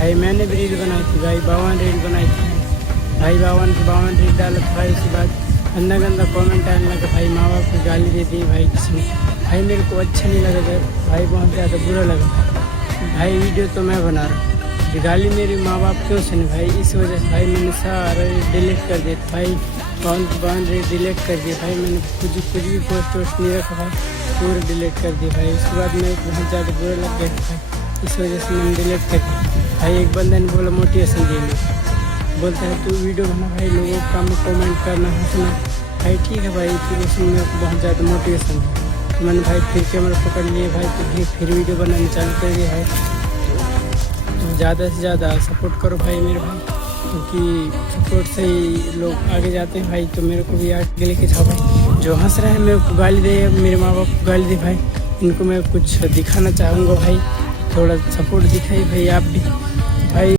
भाई मैंने भी रील बनाई थी भाई, 52 रील बनाई थी भाई, 52 रील डाला था भाई। उसके बाद गंदा गंदा कमेंट आने लगा भाई, माँ बाप को गाली दे दी भाई किसी ने भाई, मेरे को अच्छा नहीं लगा भाई, बहुत ज़्यादा बुरा लगा भाई। वीडियो तो मैं बना रहा हूँ, गाली मेरे माँ बाप क्यों सुने भाई, इस वजह से भाई मैंने सारा डिलीट कर दिया भाई, 52 रील डिलीट कर दिया भाई मैंने, कुछ भी पोस्ट वोस्ट नहीं रखा भाई, पूरा डिलीट कर दिया भाई। उसके बाद मेरे को बहुत ज़्यादा बुरा लग गया भाई, इस वजह से मैंने डिलीट कर दिया भाई। एक बंदे ने बोला मोटिवेशन दे मुझे, बोलता है तू वीडियो बना भाई, लोगों का में कमेंट करना हंसना भाई, ठीक है भाई। फिर उसमें मेरे को बहुत ज़्यादा मोटिवेशन है, तो मैंने भाई फिर कैमरा पकड़ लिए भाई, तो फिर वीडियो बनाने चालू कर दिया भाई। तो ज़्यादा से ज़्यादा सपोर्ट करो भाई मेरे भाई, क्योंकि सपोर्ट से ही लोग आगे जाते हैं भाई। तो मेरे को भी आगे लेके जाओ भाई, जो हंस रहा है मेरे को गाली दे, मेरे माँ बाप को गाली दे भाई, इनको मैं कुछ दिखाना चाहूँगा भाई, थोड़ा सपोर्ट दिखाइए भाई आप भी।